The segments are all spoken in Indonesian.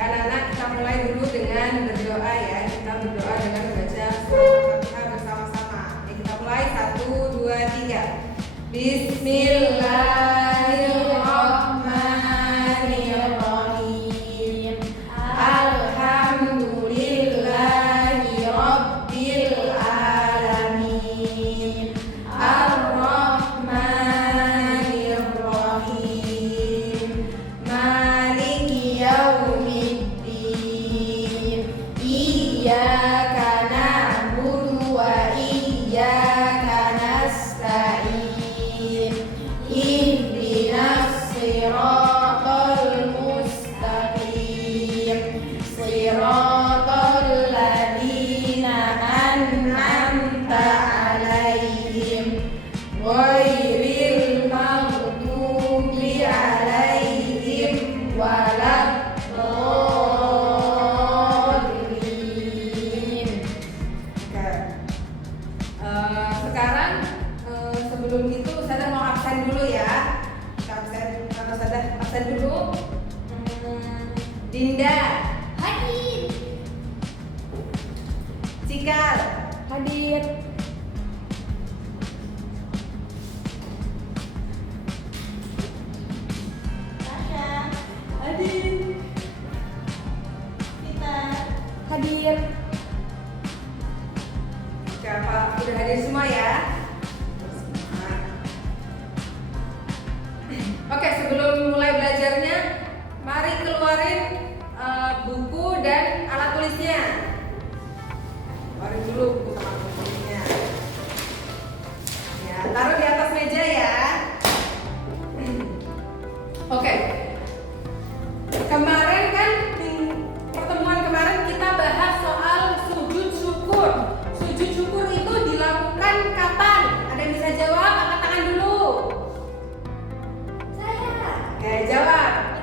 anak-anak, kita mulai dulu dengan berdoa ya. Kita berdoa dengan membaca surah Al-Fatihah bersama-sama. Jadi kita mulai 1, 2, 3. Bismillahirrahmanirrahim. Alhamdulillahi Rabbil alamin. Ar-Rahmanirrahim. Maliki yaumiddin. Iyyaka na'budu wa iyyaka nasta'in. Ihdinas siratal mustaqim. Siratal ladzina an'amta 'alaihim ghairil maghdubi 'alaihim waladdallin. Sekarang sebelum itu saya mau absen dulu ya. Kita absen dulu. Dinda hadir. Cikal hadir. Tasya hadir. Kita hadir. Siapa udah hadir semua ya? Oke, sebelum mulai belajarnya, mari keluarin buku dan alat tulisnya. Keluarin dulu buku sama alat tulisnya. Ya, taruh di atas meja ya. Oke. Kemarin kan pertemuan kemarin kita bahas soal sujud syukur. Sujud syukur itu dilakukan kapan? Ada yang bisa jawab? Angkat tangan dulu. Oke, jawab.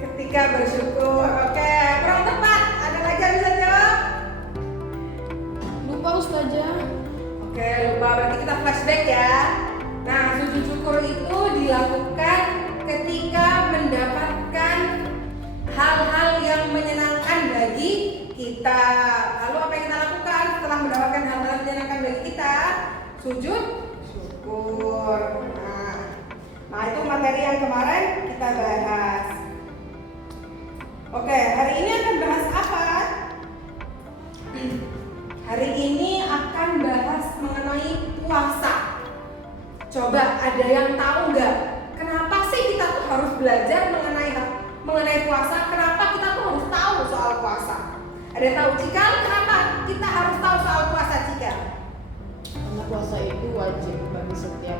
Ketika bersyukur. Oke, kurang tepat. Ada lagi yang bisa jawab? Lupa Ustazah. Oke, lupa. Berarti kita flashback ya. Nah, sujud syukur itu dilakukan ketika mendapatkan hal-hal yang menyenangkan bagi kita. Lalu apa yang kita lakukan setelah mendapatkan hal-hal yang menyenangkan bagi kita? Sujud syukur. Nah, itu materi yang kemarin kita bahas. Oke, hari ini akan bahas apa? Hari ini akan bahas mengenai puasa. Coba ada yang tahu nggak? Kenapa sih kita tuh harus belajar mengenai puasa? Kenapa kita tuh harus tahu soal puasa? Ada yang tahu? Cikal, kenapa kita harus tahu soal puasa, Cikal? Karena puasa itu wajib bagi setiap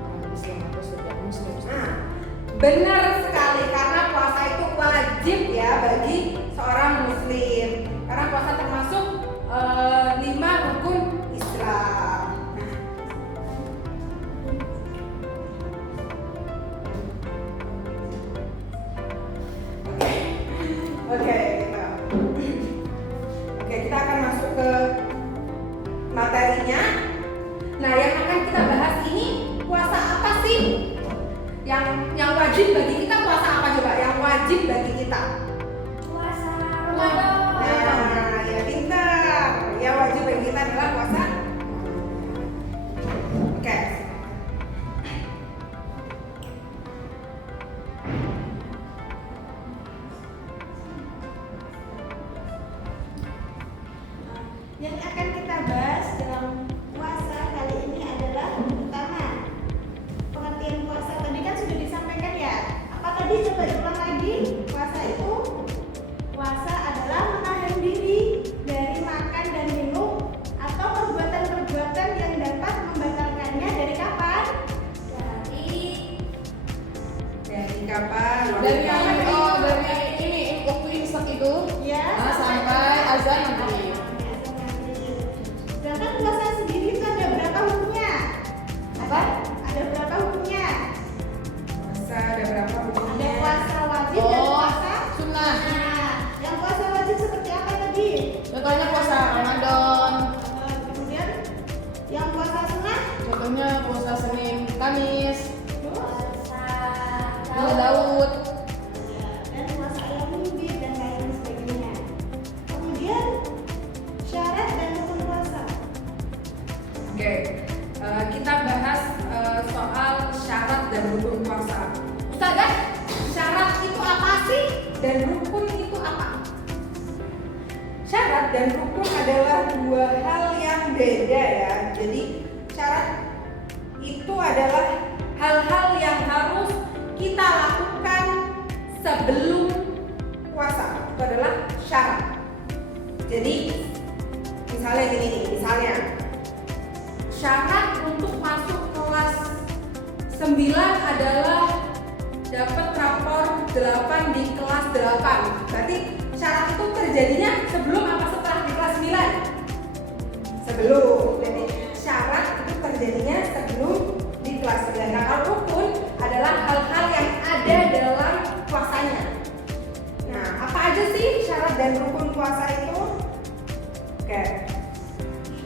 orang Muslim atau setiap Muslim. Nah, benar sekali, karena puasa itu wajib ya bagi seorang Muslim. Karena puasa termasuk 5 rukun Islam. Oke, kita akan masuk ke materinya. Nah, yang akan kita bahas ini puasa apa sih? Yang wajib bagi kita puasa apa coba? Yang wajib bagi kita? Puasa Ramadan. Nah, ya pintar. Yang wajib bagi kita adalah puasa. Oke. Yang akan kita bahas dalam puasa kali ini adalah pertama, pengertian puasa tadi kan sudah disampaikan ya. Apa tadi, coba ulang lagi. Puasa adalah menahan diri dari makan dan minum atau perbuatan-perbuatan yang dapat membatalkannya dari kapan? Dari kapan? Dari ini waktu imsak itu Ya. sampai azan nanti. Sedangkan puasa sendiri itu ada berapa hukumnya? Apa? Ada berapa hukumnya? Puasa ada berapa Ada hukumnya? puasa wajib dan puasa sunnah. Nah, yang puasa wajib seperti apa tadi? Contohnya puasa Ramadan. Kemudian yang puasa sunnah? Contohnya puasa Senin, Kamis, Puasa Daud. dan rukun puasa. Ustazah, syarat itu apa sih dan rukun itu apa? Syarat dan rukun adalah dua hal yang beda ya. Jadi syarat itu adalah hal-hal yang harus kita lakukan sebelum puasa. Itu adalah syarat. Jadi misalnya gini nih, misalnya syarat untuk masuk kelas 9 adalah dapat rapor 8 di kelas 8. Berarti syarat itu terjadinya sebelum apa setelah di kelas 9? Sebelum. Jadi syarat itu terjadinya sebelum di kelas 9. Nah, kalau rukun adalah hal-hal yang ada dalam puasanya. Nah, apa aja sih syarat dan rukun puasa itu? Oke.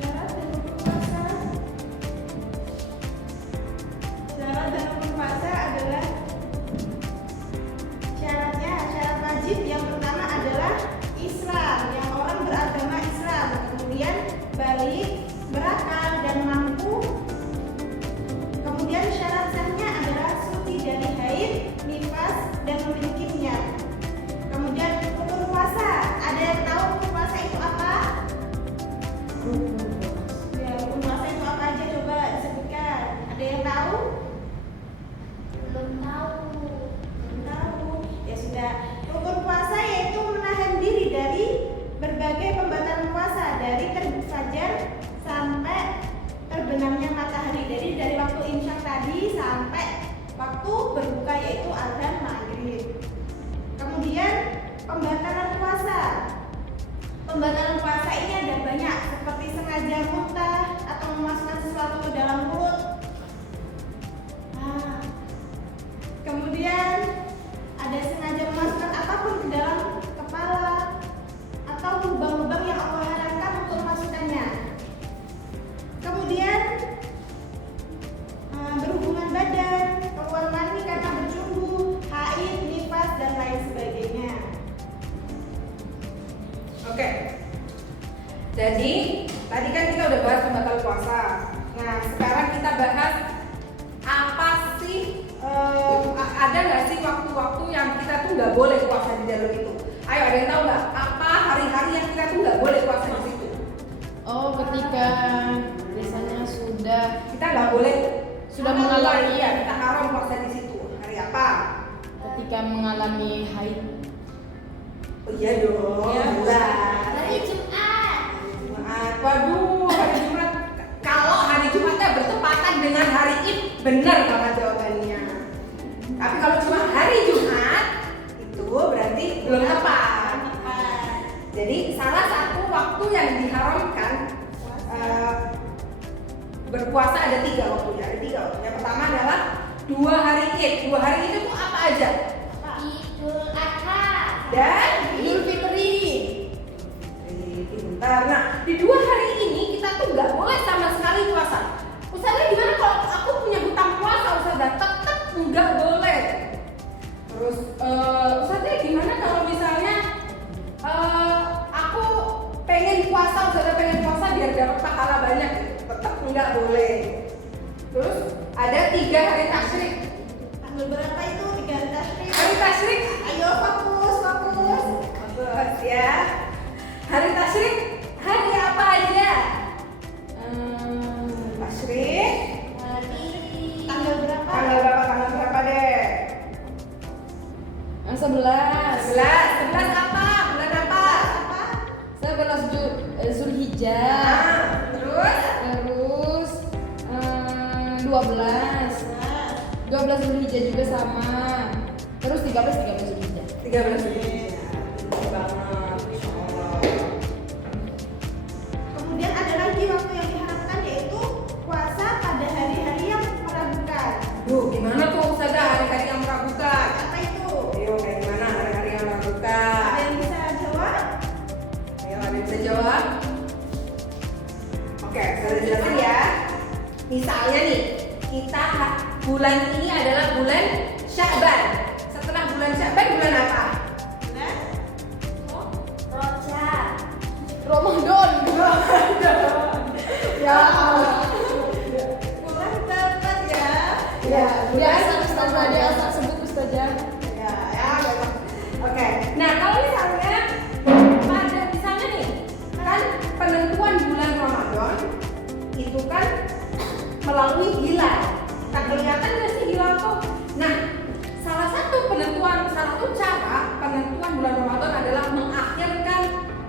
Syarat dan rukun puasa. Syarat dan rukun puasa adalah syarat wajib yang pertama adalah Islam, yang orang beragama Islam, kemudian balik, berakal dan mampu. Kemudian syarat sahnya adalah suci dari haid, nifas dan memiliki niat. Kemudian rukun puasa, ada yang tahu rukun puasa itu apa? Ya, rukun puasa itu apa aja coba disebutkan. Ada yang tahu? Belum tahu. Ya sudah. Rukun puasa yaitu menahan diri dari berbagai pembatalan puasa, dari terbit fajar sampai terbenamnya matahari. Jadi dari waktu imsak tadi sampai waktu berbuka yaitu azan maghrib. Kemudian pembatalan puasa. Pembatalan puasa ini ada banyak, seperti sengaja muntah atau memasukkan sesuatu ke dalam mulut. Nah, kemudian ada sengaja memasukkan apapun ke dalam kepala atau lubang-lubang yang Allah haramkan untuk memasukkannya. Kemudian berhubungan badan, keluar mani karena bercumbu, haid, nifas dan lain sebagainya. Oke. Jadi tadi kan kita udah bahas pembatal puasa. Nah, sekarang kita bahas apa sih ada nggak sih waktu-waktu yang kita tuh nggak boleh puasa di dalam itu? Ayo, ada yang tahu nggak apa hari-hari yang kita tuh nggak boleh puasa di situ? Oh, ketika biasanya Kita nggak boleh sudah mengalami, ya, kita haram puasa di situ. Hari apa? ketika mengalami haid. Oh iya dong. Ya, jelas. hari Jumat. Waduh, hari Jumat. Kalau hari Jumatnya bertepatan dengan hari Id, benar banget jawabannya. Tapi kalau cuma hari Jumat, itu berarti belum tepat. Jadi salah satu waktu yang diharamkan berpuasa ada 3 waktunya. Ada 3 waktunya. Yang pertama adalah 2 hari Id. 2 hari Id itu apa aja? Idul Adha Dan Idul Fitri. Bentar. Nah, di 2 hari ini kita tuh nggak boleh sama sekali puasa. Ustazah, gimana kalau aku punya hutang puasa? Ustazah, tetap nggak boleh. Terus Ustazah, gimana kalau misalnya aku pengen puasa, Ustazah pengen puasa biar dapat pahala banyak? Tetap nggak boleh. Terus ada 3 hari tasyrik. tanggal berapa itu? 3 hari tasyrik. Hari tasyrik, Ayo fokus. bagus ya. Hari tasyrik hari apa aja? Tasyrik Tanggal berapa? tanggal berapa deh? 11. 11 apa? Bulan apa? 11 Zulhijjah. Terus Terus 12 Zulhijjah juga sama. Terus 13 Zulhijjah. 13 Zulhijjah. Tinggi banget, Masya Allah. Kemudian ada lagi waktu yang diharapkan yaitu puasa pada hari-hari yang meragukan. Duh, gimana tuh Ustazah hari-hari yang meragukan? Apa itu? Ayo, kayak gimana hari-hari yang meragukan? Ada yang bisa jawab? Ayo, ada yang bisa jawab? Oke, saya jelasin ya. Misalnya nih, kita bulan ini adalah bulan Sya'ban. Setelah bulan Sya'ban bulan apa? Bulan Ramadan. Ya Allah. Bulan tepat ya. Ya, Biasa Ya, betul. Oke. Nah, kalau misalnya pada misalnya nih, kan penentuan bulan Ramadan itu kan melalui hilal. Kan kelihatan nggak sih hilal tuh? Nah, salah satu cara penentuan bulan Ramadan adalah mengakhirkan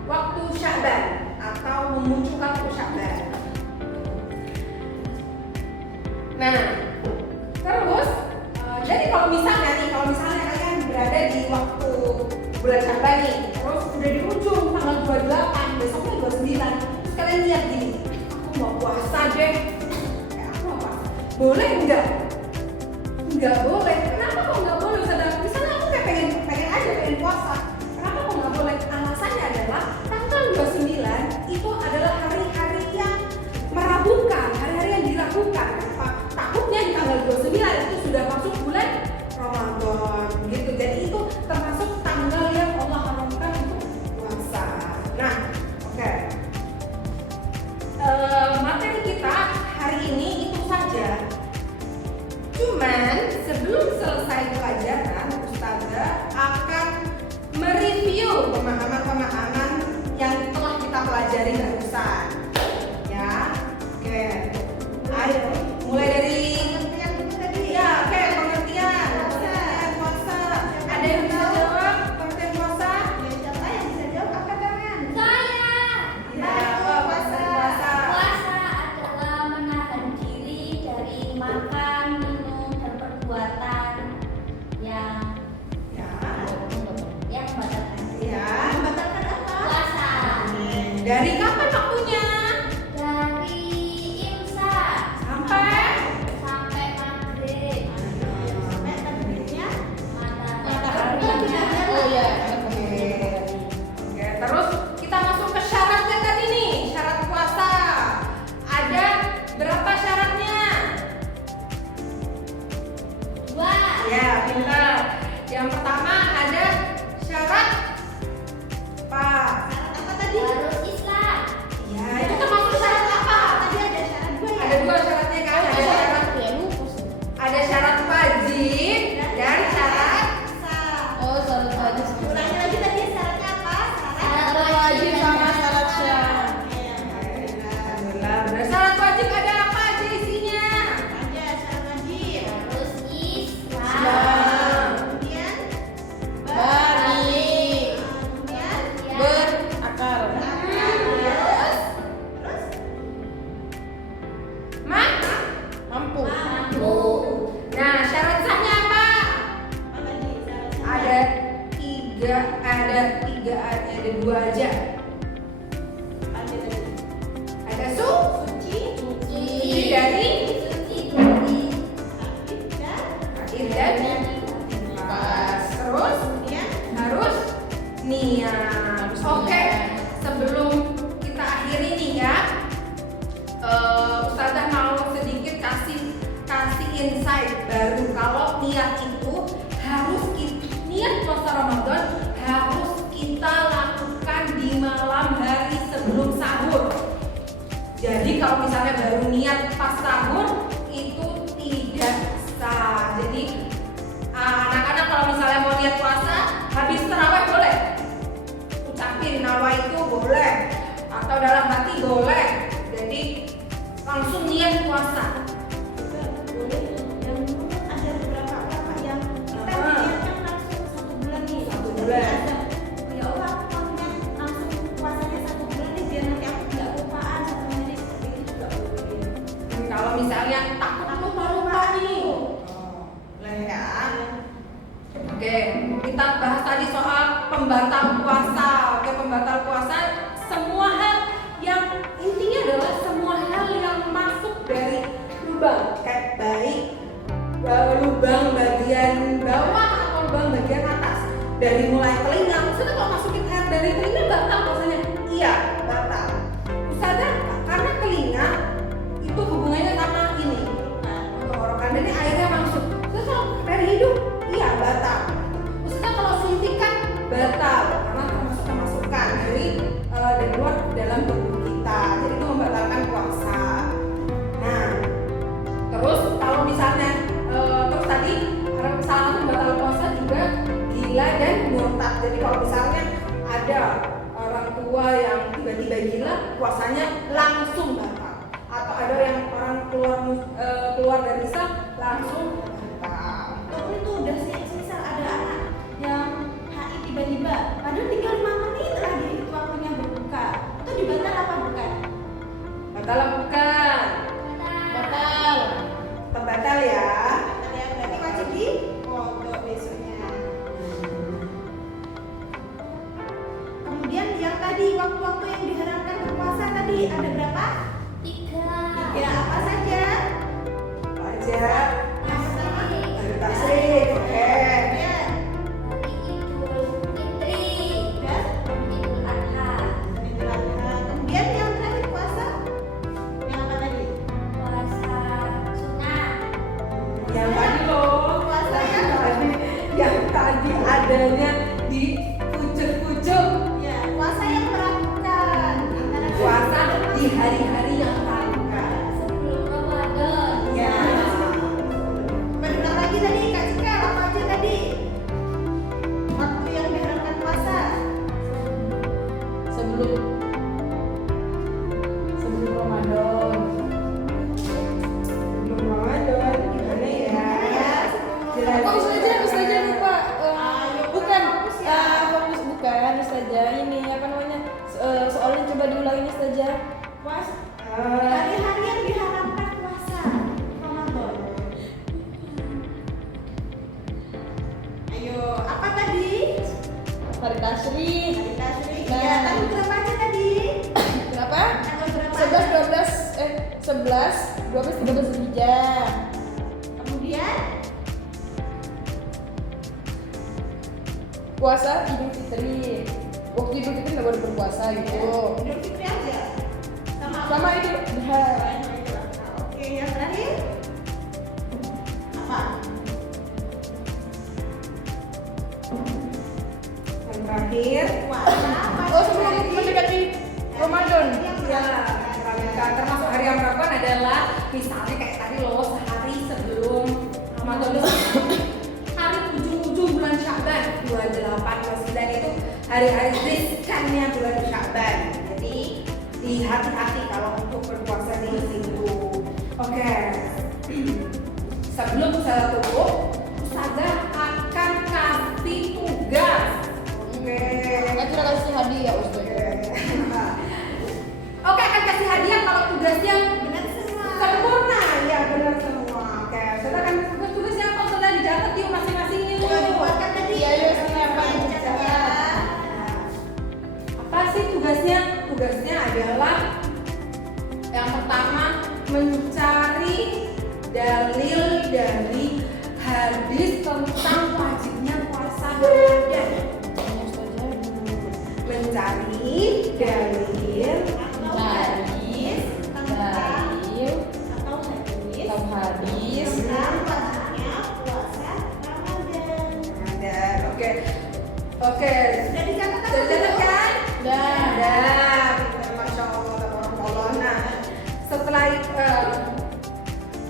waktu Sya'ban atau memunculkan waktu Sya'ban. Nah, terus jadi kalau misalnya kalian berada di waktu bulan Sya'ban nih, terus udah di ujung tanggal 28, besoknya 29, terus kalian lihat gini, aku mau puasa deh. Aku mau puasa. Boleh enggak? Enggak boleh. Kenapa kok enggak boleh? Misalnya aku kayak pengen puasa. Kenapa kok enggak boleh? Alasannya adalah tanggal 29 itu adalah hari-hari yang meragukan, hari-hari yang diragukan. Takutnya di tanggal 29 itu sudah masuk bulan Ramadan gitu. Jadi itu termasuk tanggal yang Allah haramkan untuk puasa. Nah, oke. Materi kita hari ini itu saja. Cuman sebelum selesai pelajaran, Ustazah akan mereview pemahaman-pemahaman yang telah kita pelajari barusan. Ya, oke. Ayo, mulai dari pengertian puasa. Ada yang bisa jawab pengertian puasa? Siapa yang bisa jawab angkat tangan? Puasa. Puasa adalah menahan diri dari makan, minum, dan perbuatan yang membatalkan. Ya. Membatalkan apa? Puasa Dari kapan waktunya? dari imsak Sampai maghrib. Sampai takdirnya Matahari. Oh iya. Oke, terus kita masuk ke syaratnya tadi nih, syarat puasa. Ada berapa syaratnya? Dua. Ya, pintar. Yang pertama ada syarat apa? syarat apa tadi? Harus Islam. Ya, itu termasuk syarat apa? Tadi ada syarat dua ya? Ada dua syaratnya kan? Ada syarat wajib dan syarat Sah. Oh, syarat wajib. Ulangi lagi tadi syaratnya apa? Syarat wajib sama syarat syarat. Alhamdulillah. Benar. Syarat wajib ada apa aja isinya? Ada syarat wajib. harus Islam. Islam. Kemudian Balik. kemudian Berakar. terus Mampu. Mampu. Nah, syarat sahnya apa? apa lagi syarat sah? Ada dua aja. Ada tadi. Ada Suci, Suci dari suci dari aktif dan akhir dan pas. Terus kemudian harus niat. Oke, sebelum kita akhiri nih ya, Ustazah mau sedikit kasih insight baru kalau niat itu niat puasa Ramadan harus kita lakukan di malam hari sebelum sahur. Jadi kalau misalnya baru niat pas sahur itu tidak sah. Jadi anak-anak kalau misalnya mau niat puasa habis tarawih boleh, ucapin nawa itu boleh, atau dalam hati boleh. Jadi langsung niat puasa. juga boleh yang dulu ada beberapa yang kita niatkan langsung 1 bulan nih. Satu bulan. Ada, ya Allah aku mau niat langsung puasanya 1 bulan nih biar nanti aku nggak lupaan satu hari seperti itu juga boleh. Kalau misalnya takut lupa nih, boleh ya. Oke, kita bahas tadi soal pembatal puasa. Oke, pembatal puasa semua hal yang intinya adalah semua hal yang masuk dari lubang, kayak baik lubang bagian bawah atau lubang bagian atas. Dari mulai telinga, Ustazah kalau masukin air dari telinga batal puasanya? Iya, batal. Ustazah, karena telinga itu hubungannya sama ini, tenggorokan, jadi airnya masuk. Ustazah kalau dari hidung, iya batal. Ustazah kalau suntikan batal karena termasuk kemasukan dari luar ke dalam tubuh kita, jadi itu membatalkan puasa. Nah, terus kalau misalnya terus tadi salah satu batal puasa puasanya langsung batal. Atau ada yang orang keluar dari Islam langsung batal. Ataupun itu udah misal ada anak yang HI tiba-tiba, padahal tinggal 5 menit lagi waktunya berbuka, itu dibatal apa bukan? Batal apa bukan? Batal. Batal ya. Batal ya, berarti wajib di pondok besoknya. Kemudian yang tadi waktu-waktu yang diharamkan berpuasa tadi ada berapa? 3. Ya apa saja? Aja. Yang pertama Ada tasrik. Oke. kemudian Idul Fitri, dan Idul Adha, Idul Adha. Kemudian yang terakhir puasa yang apa tadi? puasa sunnah, Yang tadi loh. Puasa Yang tadi adanya di pucuk-pucuk. ya puasa yang meragukan antara Puasa di hari-hari yang pramuka. sebelum Ramadan, Ya. Berulang lagi tadi Kak Cika, apa aja tadi? Waktu yang diharamkan puasa. Sebelum Ramadan. Sebelum Ramadan gimana ya? Jelasin. Oh, Ustazah lupa. Bukan fokus bukan Ustazah, ini apa namanya? Soalnya coba diulangin Ustazah. Puasa. Eh, Hari-hari yang diharamkan puasa Ramadan. Ayo, apa tadi? Hari Tasyrik. Hari Tasyrik. Nah. Ya, tanggal berapa aja tadi? Berapa? Tanggal berapa? 11, 12, 13 Zulhijjah. Kemudian Puasa Idul Fitri. Waktu Idul Fitri nggak boleh berpuasa gitu. Idul Fitri aja. Sama Idul Adha. Oke, yang terakhir apa? yang terakhir Puasa apa? Oh, sebelum mendekati Ramadan. ya pramuka. Termasuk hari yang Ramadan adalah misalnya kayak tadi loh, sehari sebelum Ramadan itu hari ujung-ujung bulan Sya'ban 28, 29 itu hari-hari riskannya bulan Sya'ban. Jadi hati-hati kalau untuk berpuasa di situ. Oke. Sebelum saya tutup, Ustazah akan kasih tugas. Oke. Kita kasih hadiah Ustazah. Oke, akan kasih hadiah kalau tugasnya Benar semua. sempurna. Ya, benar semua. Oke, Ustazah akan tugasnya apa? Ustazah dicatat yuk masing-masing yuk. Coba dibuatkan tadi. Iya, iya, sini apa yang dicatat? Apa sih tugasnya? Tugasnya adalah yang pertama mencari dalil dari hadis tentang wajibnya puasa Ramadan. Mencari dalil Atau hadis tentang atau hadis tentang wajibnya puasa Ramadan. Ramadan. Oke. Oke. Sudah dicatat apa Sudah dicatat belum? kan? Dah. Ada. Masya Allah, tabarakallah. Nah, setelah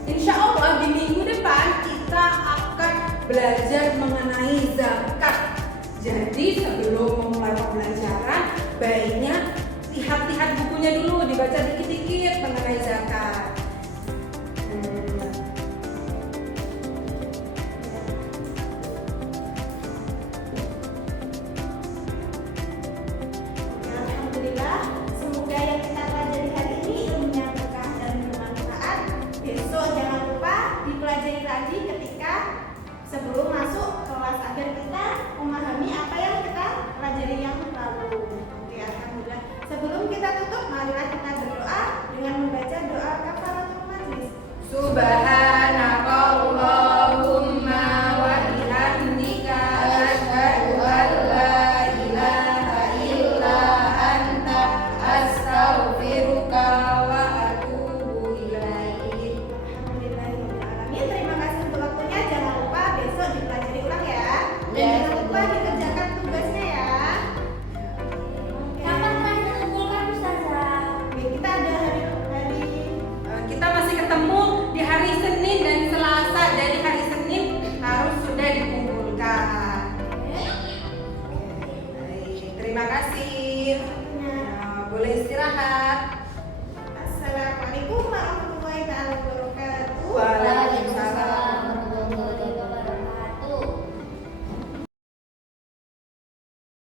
insya Allah di minggu depan kita akan belajar mengenai zakat. Jadi sebelum memulai pembelajaran, baiknya lihat-lihat bukunya dulu, dibaca dikit-dikit mengenai zakat. Alhamdulillah, semoga yang kita pelajari hari ini ilmunya berkah dan bermanfaat. Besok jangan lupa dipelajari lagi ketika sebelum masuk kelas agar kita memahami apa yang kita pelajari yang lalu. Oke, alhamdulillah. Sebelum kita tutup, marilah kita berdoa dengan membaca doa kafaratul majlis. Subhanakallahumma wa bihamdika asyhadu an la ilaha illa anta astaghfiruka wa atubu ilaik. Alhamdulillahirrahmanirrahim. Terima kasih untuk waktunya. Jangan lupa besok dipelajari ulang ya. Dan Ya. jangan lupa dikerjakan tugasnya ya. Oke. kapan terakhir mengumpulkan Ustazah? Oke, kita ada hari Kita masih ketemu di hari Senin menahan